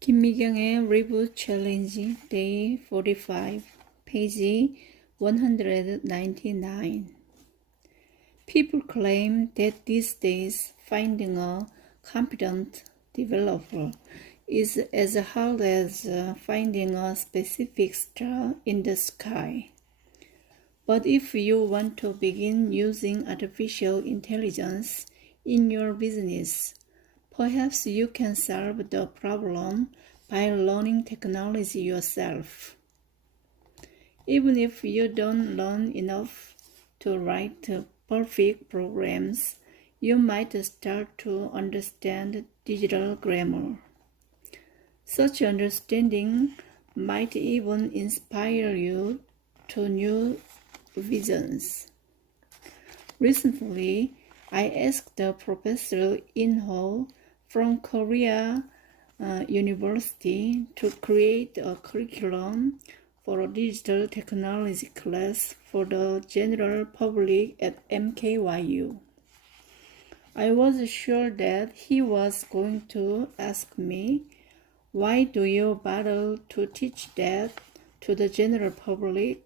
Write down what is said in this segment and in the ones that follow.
김미경의 Reboot Challenge Day 45, page 199. People claim that these days finding a competent developer is as hard as finding a specific star in the sky. But if you want to begin using artificial intelligence in your business, perhaps you can solve the problem by learning technology yourself. Even if you don't learn enough to write perfect programs, you might start to understand digital grammar. Such understanding might even inspire you to new visions. Recently, I asked the Professor In-ho from Korea University to create a curriculum for a digital technology class for the general public at MKYU. I was sure that he was going to ask me, "Why do you bother to teach that to the general public?"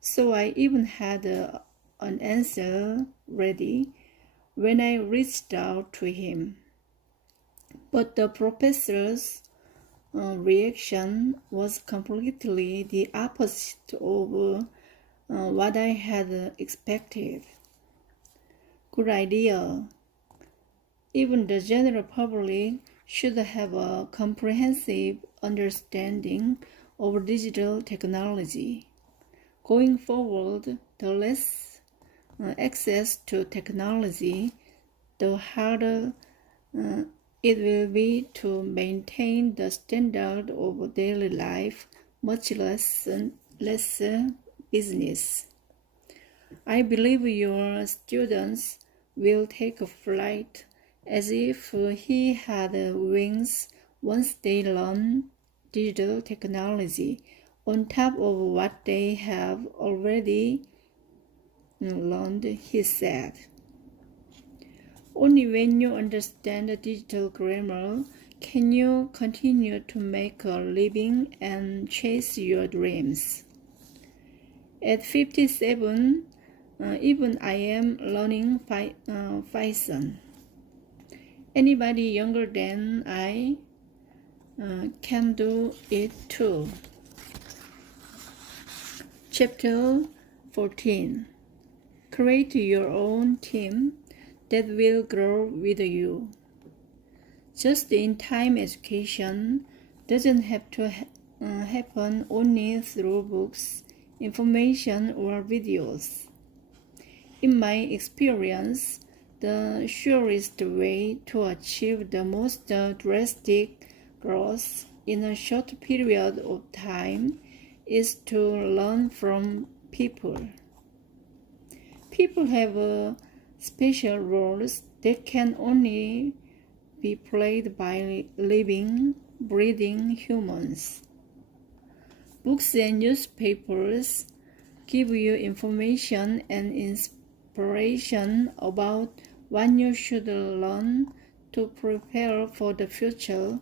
So I even had an answer ready when I reached out to him. But the professor's reaction was completely the opposite of what I had expected. Good idea. Even the general public should have a comprehensive understanding of digital technology. Going forward, the less access to technology, the harder it will be to maintain the standard of daily life, much less business. I believe your students will take flight as if he had wings once they learn digital technology on top of what they have already learned, he said. Only when you understand digital grammar can you continue to make a living and chase your dreams. At 57, even I am learning Python. Anybody younger than I can do it too. Chapter 14. Create your own team that will grow with you. Just-in-time education doesn't have to happen only through books, information, or videos. In my experience, the surest way to achieve the most drastic growth in a short period of time is to learn from people. People have special roles that can only be played by living, breathing humans. Books and newspapers give you information and inspiration about what you should learn to prepare for the future,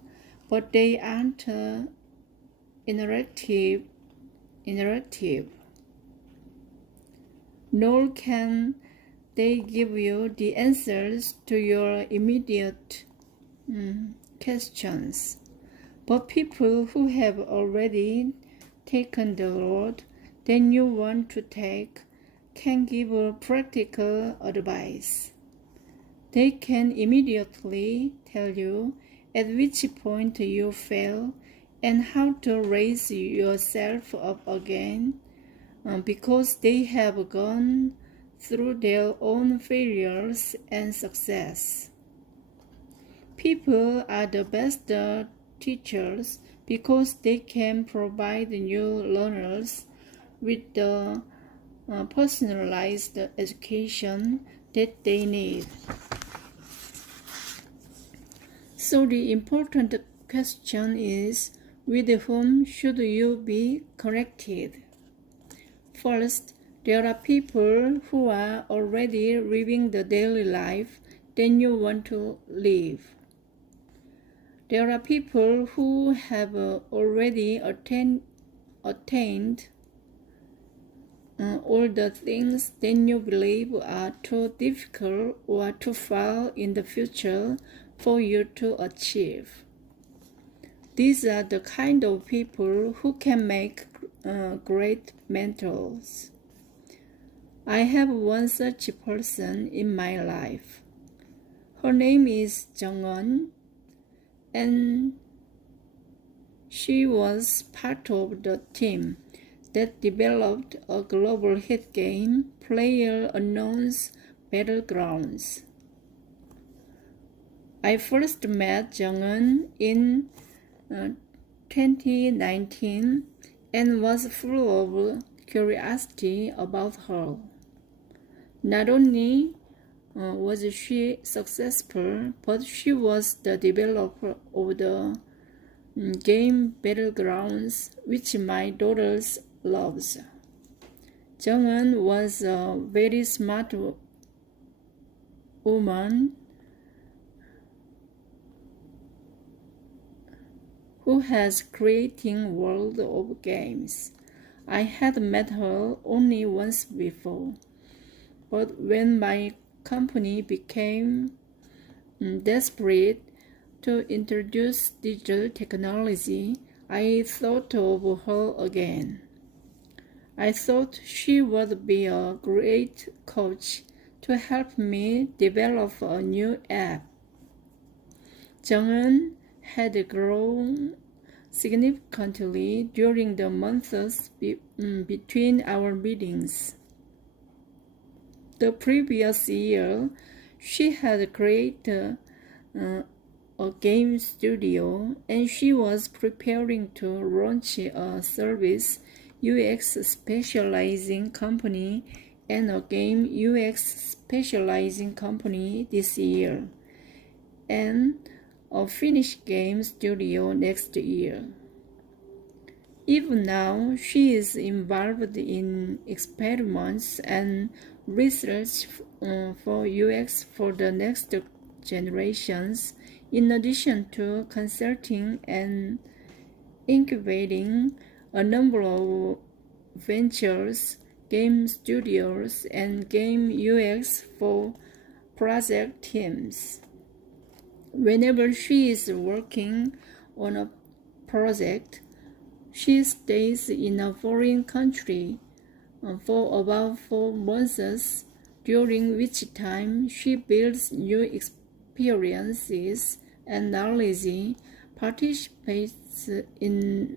but they aren't interactive. Nor can they give you the answers to your immediate questions. But people who have already taken the road that you want to take can give practical advice. They can immediately tell you at which point you fail and how to raise yourself up again, because they have gone through their own failures and success. People are the best teachers because they can provide new learners with the personalized education that they need. So the important question is, with whom should you be connected? First, there are people who are already living the daily life that you want to live. There are people who have already attained all the things that you believe are too difficult or too far in the future for you to achieve. These are the kind of people who can make great mentors. I have one such person in my life. Her name is Jung-eun, and she was part of the team that developed a global hit game, PlayerUnknown's Battlegrounds. I first met Jung-eun in 2019 and was full of curiosity about her. Not only was she successful, but she was the developer of the game Battlegrounds, which my daughter loves. Jung-eun was a very smart woman who has creating world of games. I had met her only once before, but when my company became desperate to introduce digital technology, I thought of her again. I thought she would be a great coach to help me develop a new app. Jung-eun had grown significantly during the months between our meetings. The previous year, she had created a game studio, and she was preparing to launch a service UX specializing company and a game UX specializing company this year, and a finished game studio next year. Even now, she is involved in experiments and research for UX for the next generations, in addition to consulting and incubating a number of ventures, game studios, and game UX for project teams. Whenever she is working on a project, she stays in a foreign country for about 4 months, during which time she builds new experiences and knowledge, participates in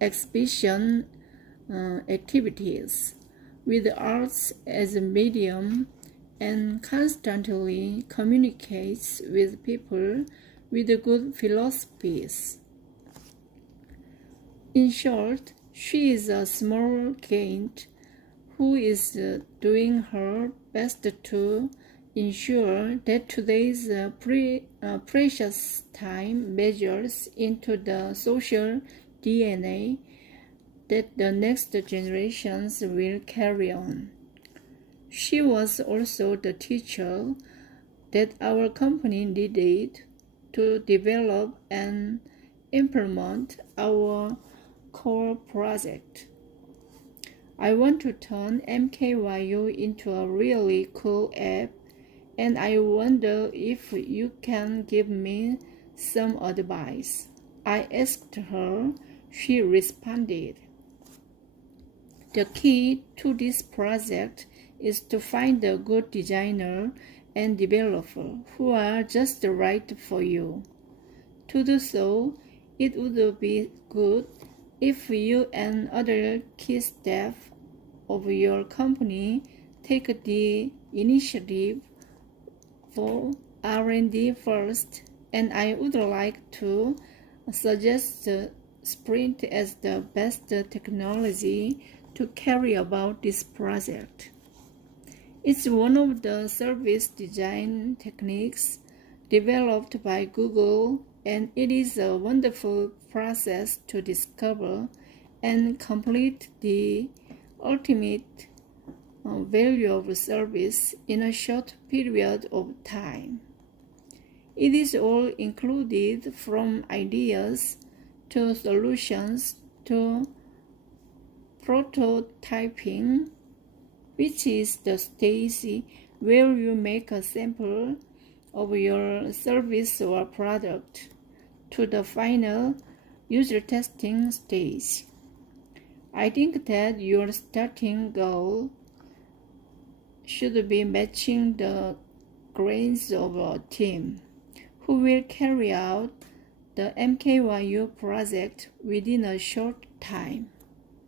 exhibition activities with arts as a medium, and constantly communicates with people with good philosophies. In short, she is a small giant who is doing her best to ensure that today's precious time measures into the social DNA that the next generations will carry on. She was also the teacher that our company needed to develop and implement our core project. I want to turn MKYU into a really cool app, and I wonder if you can give me some advice. I asked her. She responded. The key to this project is to find a good designer and developer who are just right for you. To do so, it would be good if you and other key staff of your company take the initiative for R&D first, and I would like to suggest Sprint as the best technology to carry about this project. It's one of the service design techniques developed by Google, and it is a wonderful process to discover and complete the ultimate value of a service in a short period of time. It is all included, from ideas to solutions to prototyping, which is the stage where you make a sample of your service or product, to the final user testing stage. I think that your starting goal should be matching the grains of a team who will carry out the MKYU project within a short time.